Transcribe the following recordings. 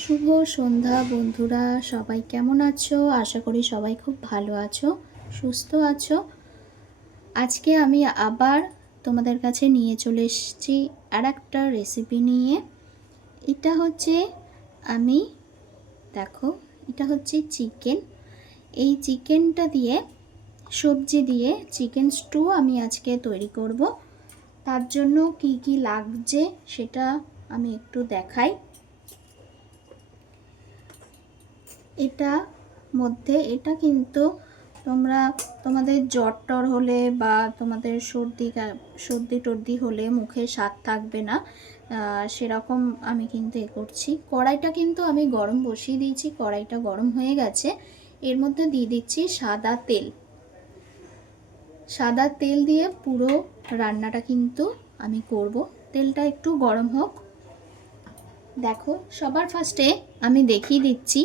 শুভ সন্ধ্যা বন্ধুরা, সবাই কেমন আছো? আশা করি সবাই খুব ভালো আছো, সুস্থ আছো। আজকে আমি আবার তোমাদের কাছে নিয়ে চলে এসেছি আর একটা রেসিপি নিয়ে। এটা হচ্ছে আমি দেখো, এটা হচ্ছে চিকেন। এই চিকেনটা দিয়ে সবজি দিয়ে চিকেন স্টু আমি আজকে তৈরি করব। তার জন্য কি কি লাগছে সেটা আমি একটু দেখাই। এটা কিন্তু তোমরা তোমাদের জ্বর টর হলে বা তোমাদের সর্দি টর্দি হলে মুখে স্বাদ থাকবে না, সেরকম আমি কিন্তু করছি। কড়াইটা কিন্তু আমি গরম বসিয়ে দিয়েছি, কড়াইটা গরম হয়ে গেছে। এর মধ্যে দিয়ে দিচ্ছি সাদা তেল দিয়ে পুরো রান্নাটা কিন্তু আমি করব। তেলটা একটু গরম হোক। দেখো, সবার ফার্স্টে আমি দেখিয়ে দিচ্ছি,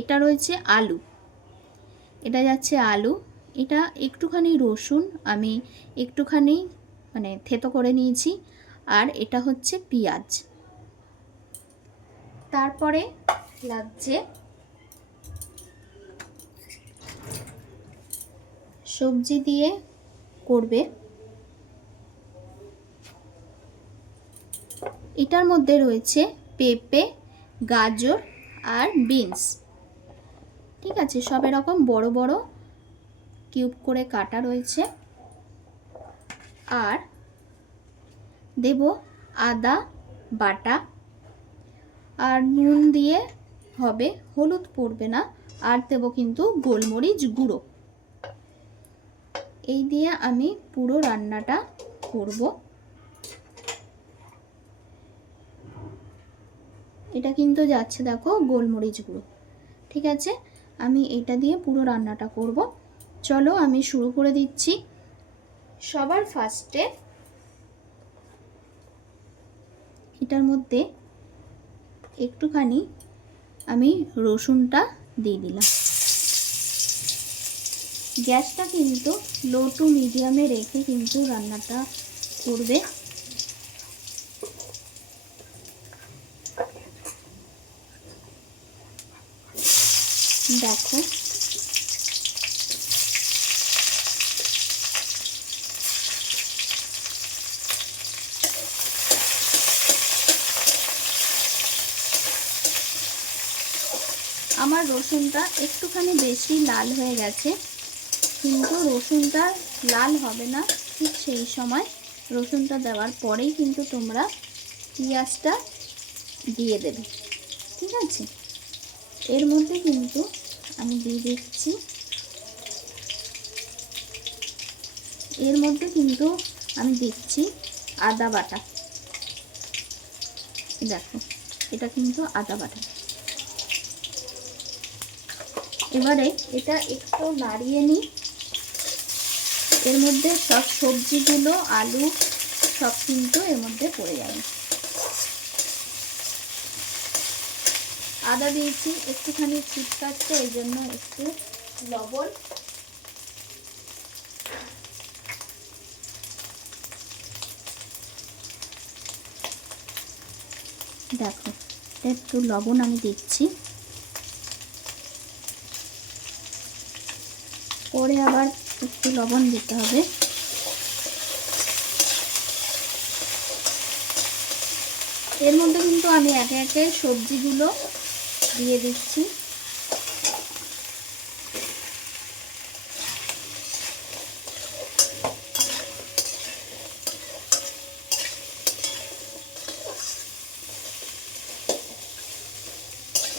এটা রয়েছে আলু, এটা যাচ্ছে আলু, এটা একটুখানি রসুন আমি একটুখানি থেতো করে নিয়েছি, আর এটা হচ্ছে পেঁয়াজ। তারপরে লাগছে সবজি দিয়ে করবে, এটার মধ্যে রয়েছে পেঁপে, গাজর আর বিনস। ঠিক আছে, সব এরকম বড় বড় কিউব করে কাটা রয়েছে। আর দেব আদা বাটা, আর নুন দিয়ে হবে, হলুদ পড়বে না। আর দেব কিন্তু গোলমরিচ গুঁড়ো। এই দিয়ে আমি পুরো রান্নাটা করব। এটা কিন্তু যাচ্ছে দেখো গোলমরিচ গুঁড়ো। ঠিক আছে, আমি এটা দিয়ে পুরো রান্নাটা করব। চলো আমি শুরু করে দিচ্ছি। সবার ফার্স্টে এটার মধ্যে একটুখানি আমি রসুনটা দিয়ে দিলাম। গ্যাসটা কিন্তু লো টু মিডিয়ামে রেখে কিন্তু রান্নাটা করবে। দেখো, আমার রসুনটা একটুখানি বেশি লাল হয়ে গেছে, কিন্তু রসুনটা লাল হবে না ঠিক সেই সময়। রসুনটা দেওয়ার পরেই কিন্তু তোমরা পেঁয়াজটা দিয়ে দেবে। ঠিক আছে, এর মধ্যে কিন্তু আমি দিয়ে দিচ্ছি, এর মধ্যে কিন্তু আমি দিচ্ছি আদা বাটা। দেখো, এটা কিন্তু আদা বাটা। এবারে এটা একটু নাড়িয়ে নিই। এর মধ্যে সব সবজিগুলো, আলু সব কিন্তু এর মধ্যে পড়ে যাবে। আদা দিয়েছি, একটুখানি ছিটকাচ্ছে, এই জন্য একটু লবণ, দেখো একটু লবণ আমি দিচ্ছি, পরে আবার একটু লবণ দিতে হবে। এর মধ্যে কিন্তু আমি একে একে সবজিগুলো দিয়ে দিচ্ছি।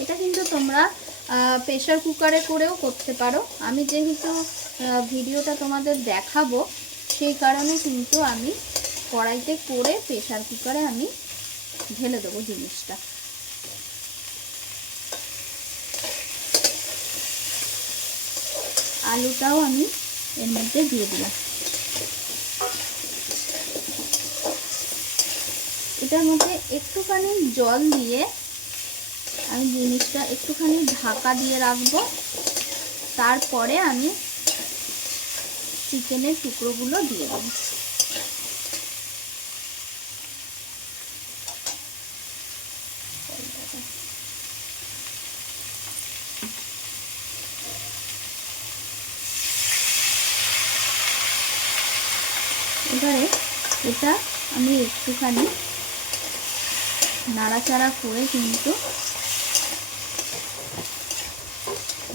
এটা কিন্তু তোমরা প্রেসার কুকারে করেও করতে পারো। আমি যেহেতু ভিডিওটা তোমাদের দেখাবো, সেই কারণে কিন্তু আমি কড়াইতে করে প্রেসার কুকারে আমি ঢেলে দেবো জিনিসটা। আলুটাও আমি এর মধ্যে দিয়ে দিলাম। এটার মধ্যে একটুখানি জল দিয়ে আমি জিনিসটা একটুখানি ঢাকা দিয়ে রাখবো। তারপরে আমি চিকেনের টুকরোগুলো দিয়ে দেবো। এবারে এটা আমি একটুখানি নাড়াচাড়া করে কিন্তু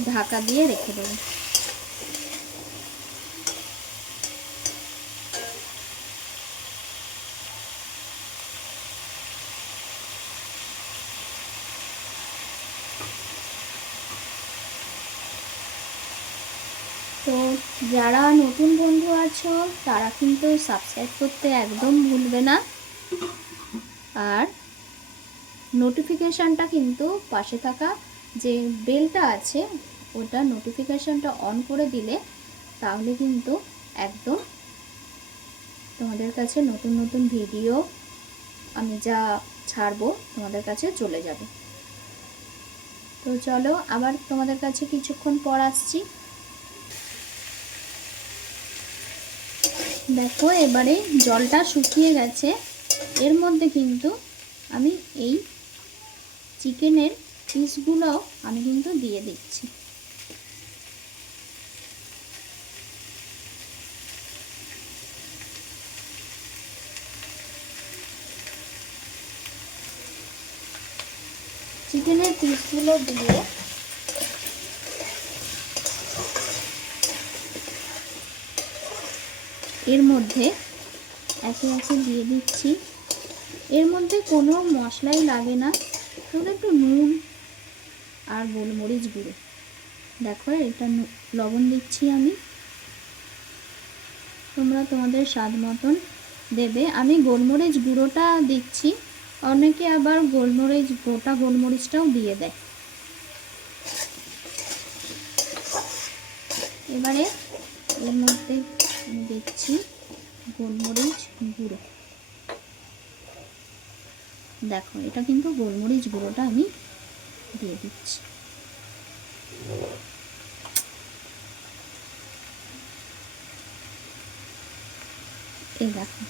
ঢাকা দিয়ে রেখে দেবো। তো যারা নতুন বন্ধু আছো তারা কিন্তু সাবস্ক্রাইব করতে একদম ভুলবে না, আর নোটিফিকেশানটা কিন্তু পাশে থাকা যে বেলটা আছে ওটা নোটিফিকেশানটা অন করে দিলে তাহলে কিন্তু একদম তোমাদের কাছে নতুন নতুন ভিডিও আমি যা ছাড়বো তোমাদের কাছে চলে যাবে। তো চলো আবার তোমাদের কাছে কিছুক্ষণ পর আসছি। দেখো এবারে জলটা শুকিয়ে গেছে, এর মধ্যে কিন্তু আমি এই চিকেনের পিসগুলো আমি কিন্তু দিয়ে দিচ্ছি। চিকেনের পিসগুলো দিয়ে এর মধ্যে একে একে দিয়ে দিচ্ছি। এর মধ্যে কোনো মশলাই লাগে না, শুধু একটু নুন আর গোলমরিচ গুঁড়ো। দেখো এটা লবণ দিচ্ছি আমি, তোমরা তোমাদের স্বাদ মতন দেবে। আমি গোলমরিচ গুঁড়োটা দিচ্ছি, অনেকে আবার গোলমরিচ গোটা গোলমরিচটাও দিয়ে দেয়। এবারে এর মধ্যে আমি দিচ্ছি গোলমরিচ গুঁড়ো। দেখো এটা কিন্তু গোলমরিচ গুঁড়োটা আমি দিয়ে দিচ্ছি। এই দেখো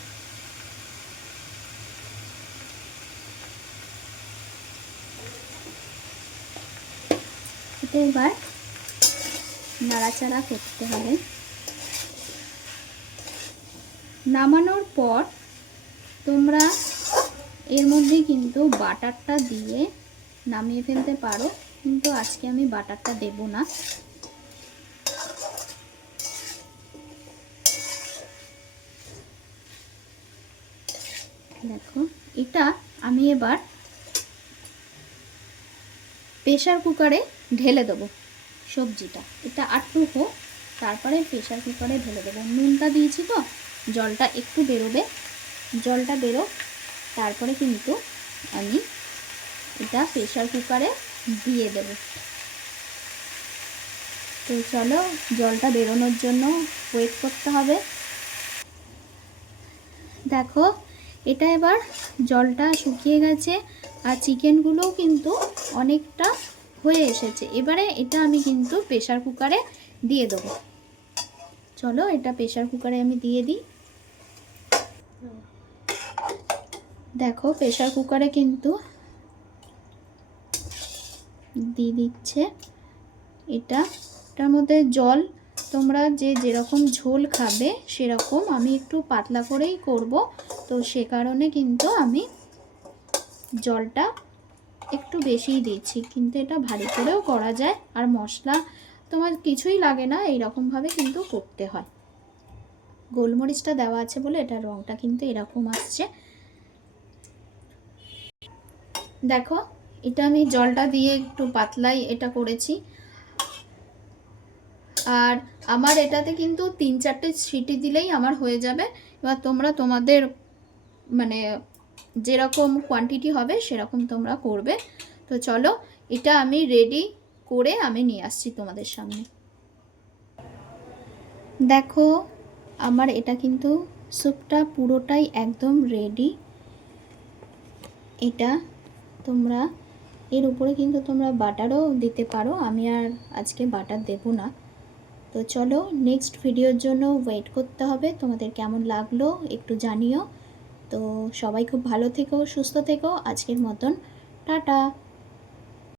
এটা এবার নাড়াচাড়া করতে হবে। নামানোর পর তোমরা এর মধ্যে কিন্তু বাটারটা দিয়ে নামিয়ে ফেলতে পারো, কিন্তু আজকে আমি বাটারটা দেব না। দেখো এটা আমি এবার প্রেসার কুকারে ঢেলে দেবো সবজিটা। এটা আটটু হোক, তারপরে প্রেসার কুকারে ঢেলে দেবো। নুনটা দিয়েছি তো, জলটা একটু বেরোবে, জলটা বেরো, তারপরে কিন্তু আমি এটা প্রেসার কুকারে দিয়ে দেব। তো চলো জলটা বেরোনোর জন্য ওয়েট করতে হবে। দেখো এটা এবার জলটা শুকিয়ে গেছে আর চিকেনগুলোও কিন্তু অনেকটা হয়ে এসেছে। এবারে এটা আমি কিন্তু প্রেসার কুকারে দিয়ে দেবো। চলো এটা প্রেসার কুকারে আমি দিয়ে দিই। দেখো প্রেসার কুকারে কিন্তু দিয়ে দিচ্ছে। এটার মধ্যে জল তোমরা যেরকম ঝোল খাবে সেরকম, আমি একটু পাতলা করেই করব, তো সে কারণে কিন্তু আমি জলটা একটু বেশিই দিচ্ছি। কিন্তু এটা ভারী করেও করা যায়, আর মশলা তোমার কিছুই লাগে না, এইরকমভাবে কিন্তু করতে হয়। গোলমরিচটা দেওয়া আছে বলে এটার রঙটা কিন্তু এরকম আসছে। দেখো এটা আমি জলটা দিয়ে একটু পাতলাই এটা করেছি, আর আমার এটাতে কিন্তু 3-4টে সিটি দিলেই আমার হয়ে যাবে। এবার তোমরা তোমাদের মানে যেরকম কোয়ান্টিটি হবে সেরকম তোমরা করবে। তো চলো এটা আমি রেডি করে আমি নিয়ে আসছি তোমাদের সামনে। দেখো আমার এটা কিন্তু স্যুপটা পুরোটাই একদম রেডি। এটা তোমরা এর উপরে কিন্তু তোমরা বাটারও দিতে পারো, আমি আর আজকে বাটার দেব না। তো চলো নেক্সট ভিডিওর জন্য ওয়েট করতে হবে। তোমাদের কেমন লাগলো একটু জানিও। তো সবাই খুব ভালো থেকো, সুস্থ থেকো। আজকের মতন টাটা।